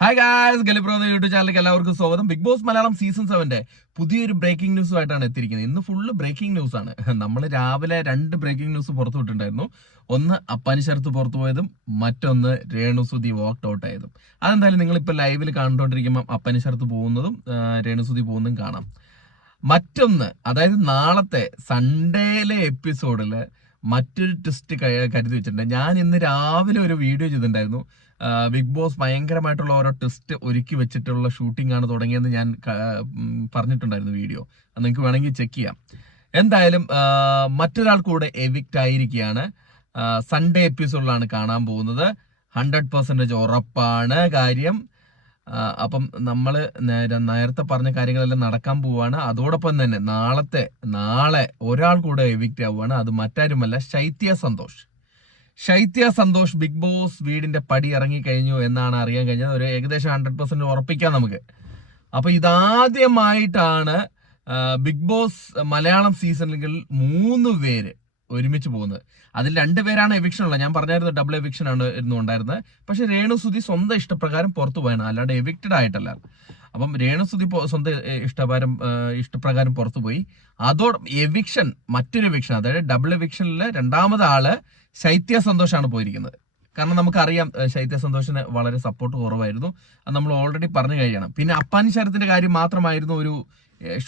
Hi guys, ഗലിബ്രോ എന്ന YouTube ചാനലിലേക്ക് എല്ലാവർക്കും സ്വാഗതം. ബിഗ് ബോസ് മലയാളം സീസൺ 7 പുതിയൊരു ബ്രേക്കിംഗ് ന്യൂസുമായിട്ടാണ് എത്തിയിരിക്കുന്നത്. ഇന്ന് ഫുള്ള് ബ്രേക്കിംഗ് ന്യൂസ് ആണ്. നമ്മൾ രാവിലെ 2 ബ്രേക്കിംഗ് ന്യൂസ് പുറത്തു വിട്ടിട്ടുണ്ടായിരുന്നു. ഒന്ന് അപ്പാനി ശരത്ത് പുറത്തു പോയതും മറ്റൊന്ന് രേണുസുതി വാക്ട് ഔട്ട് ആയതും. അതെന്തായാലും നിങ്ങൾ ഇപ്പോൾ ലൈവിൽ കണ്ടുകൊണ്ടിരിക്കുമ്പോൾ അപ്പാനി ശരത്ത് പോകുന്നതും രേണുസുതി പോകുന്നതും കാണാം. മറ്റൊന്ന്, അതായത് നാളത്തെ സൺഡേയിലെ എപ്പിസോഡിൽ മറ്റൊരു ട്വിസ്റ്റ് കരുതി വെച്ചിട്ടുണ്ട്. ഞാൻ ഇന്ന് രാവിലെ ഒരു വീഡിയോ ചെയ്തിട്ടുണ്ടായിരുന്നു. ബിഗ് ബോസ് ഭയങ്കരമായിട്ടുള്ള ഓരോ ട്വിസ്റ്റ് ഒരുക്കി വെച്ചിട്ടുള്ള ഷൂട്ടിംഗ് ആണ് തുടങ്ങിയെന്ന് ഞാൻ പറഞ്ഞിട്ടുണ്ടായിരുന്നു വീഡിയോ. നിങ്ങൾക്ക് വേണമെങ്കിൽ ചെക്ക് ചെയ്യാം. എന്തായാലും മറ്റൊരാൾ കൂടെ എവിക്റ്റ് ആയിരിക്കുകയാണ്. സൺഡേ എപ്പിസോഡിലാണ് കാണാൻ പോകുന്നത്. 100% ഉറപ്പാണ് കാര്യം. അപ്പം നമ്മൾ നേരത്തെ പറഞ്ഞ കാര്യങ്ങളെല്ലാം നടക്കാൻ പോവാണ്. അതോടൊപ്പം തന്നെ നാളെ ഒരാൾ കൂടെ എവിക്റ്റ് ആവുകയാണ്. അത് മറ്റാരുമല്ല, ശൈത്യ സന്തോഷ് ബിഗ് ബോസ് വീടിന്റെ പടി ഇറങ്ങി കഴിഞ്ഞു എന്നാണ് അറിയാൻ കഴിഞ്ഞത്. ഒരു ഏകദേശം 100% ഉറപ്പിക്കാം നമുക്ക്. അപ്പൊ ഇതാദ്യമായിട്ടാണ് ബിഗ് ബോസ് മലയാളം സീസണിൽ 3 പേര് ഒരുമിച്ച് പോകുന്നത്. അതിൽ 2 പേരാണ് എവിക്ഷൻ ഉള്ളത്. ഞാൻ പറഞ്ഞായിരുന്നു ഡബിൾ എവിക്ഷൻ ആണ് ഉണ്ടായിരുന്നത്. പക്ഷെ രേണുസുതി സ്വന്തം ഇഷ്ടപ്രകാരം പുറത്തു പോയാണ്, അല്ലാണ്ട് എവിക്റ്റഡ് ആയിട്ടല്ല. അപ്പം രേണുസുതി സ്വന്തം ഇഷ്ടപ്രകാരം പുറത്തു പോയി. മറ്റൊരു എവിക്ഷൻ, അതായത് ഡബിൾ എവിക്ഷനിൽ രണ്ടാമത് ആള് ശൈത്യ സന്തോഷാണ് പോയിരിക്കുന്നത്. കാരണം നമുക്കറിയാം ശൈത്യ സന്തോഷിന് വളരെ സപ്പോർട്ട് കുറവായിരുന്നു. അത് നമ്മൾ ഓൾറെഡി പറഞ്ഞു കഴിയണം. പിന്നെ അപ്പാനി ശരത്തിന്റെ കാര്യം മാത്രമായിരുന്നു ഒരു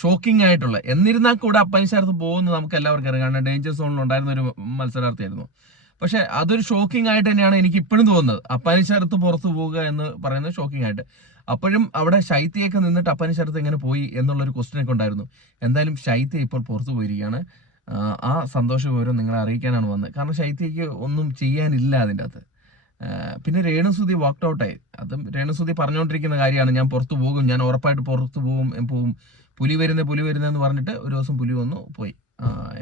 ഷോക്കിംഗ് ആയിട്ടുള്ള. എന്നിരുന്നാൽ കൂടെ അപ്പാനി ശരത്ത് പോകുന്നത് നമുക്ക് എല്ലാവർക്കും അറിയാം. കാരണം ഡേഞ്ചർ സോണിൽ ഉണ്ടായിരുന്ന ഒരു മത്സരാർത്ഥിയായിരുന്നു. പക്ഷെ അതൊരു ഷോക്കിംഗ് ആയിട്ട് തന്നെയാണ് എനിക്ക് ഇപ്പോഴും തോന്നുന്നത്. അപ്പാനി ശരത്ത് പുറത്തു പോവുക എന്ന് പറയുന്നത് ഷോക്കിംഗ് ആയിട്ട്. അപ്പോഴും അവിടെ ശൈത്യയൊക്കെ നിന്നിട്ട് അപ്പാനി ശരത്ത് എങ്ങനെ പോയി എന്നുള്ളൊരു ക്വസ്റ്റ്യൻ ഒക്കെ ഉണ്ടായിരുന്നു. എന്തായാലും ശൈത്യ ഇപ്പോൾ പുറത്തു പോയിരിക്കുകയാണ്. ആ സന്തോഷ വിവരം നിങ്ങളെ അറിയിക്കാനാണ് വന്നത്. കാരണം ശൈത്യയ്ക്ക് ഒന്നും ചെയ്യാനില്ല അതിൻ്റെ അകത്ത്. പിന്നെ രേണുസുതി വാക്ട് ഔട്ടായി. അതും രേണുസുതി പറഞ്ഞുകൊണ്ടിരിക്കുന്ന കാര്യമാണ്, ഞാൻ പുറത്തു പോകും, ഞാൻ ഉറപ്പായിട്ട് പുറത്തു പോകും, പുലി വരുന്നതെന്ന് പറഞ്ഞിട്ട് ഒരു ദിവസം പുലി വന്നു പോയി.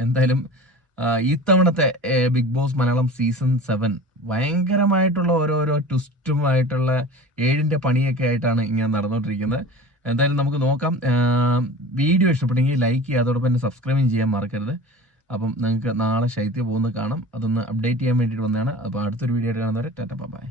എന്തായാലും ഇത്തവണത്തെ ബിഗ് ബോസ് മലയാളം സീസൺ 7 ഭയങ്കരമായിട്ടുള്ള ഓരോരോ ട്വിസ്റ്റുമായിട്ടുള്ള 7ന്റെ പണിയൊക്കെ ആയിട്ടാണ് ഇങ്ങനെ നടന്നുകൊണ്ടിരിക്കുന്നത്. എന്തായാലും നമുക്ക് നോക്കാം. വീഡിയോ ഇഷ്ടപ്പെട്ടെങ്കിൽ ലൈക്ക് ചെയ്യുക, അതോടൊപ്പം തന്നെ സബ്സ്ക്രൈബ് ചെയ്യാൻ മറക്കരുത്. അപ്പം നിങ്ങൾക്ക് നാളെ ശൈത്യ പോകുന്നത് കാണാം. അതൊന്ന് അപ്ഡേറ്റ് ചെയ്യാൻ വേണ്ടിയിട്ട് വന്നതാണ്. അപ്പോൾ അടുത്തൊരു വീഡിയോ ആയിട്ട് കാണുന്നവരെ ടാറ്റ ബൈ.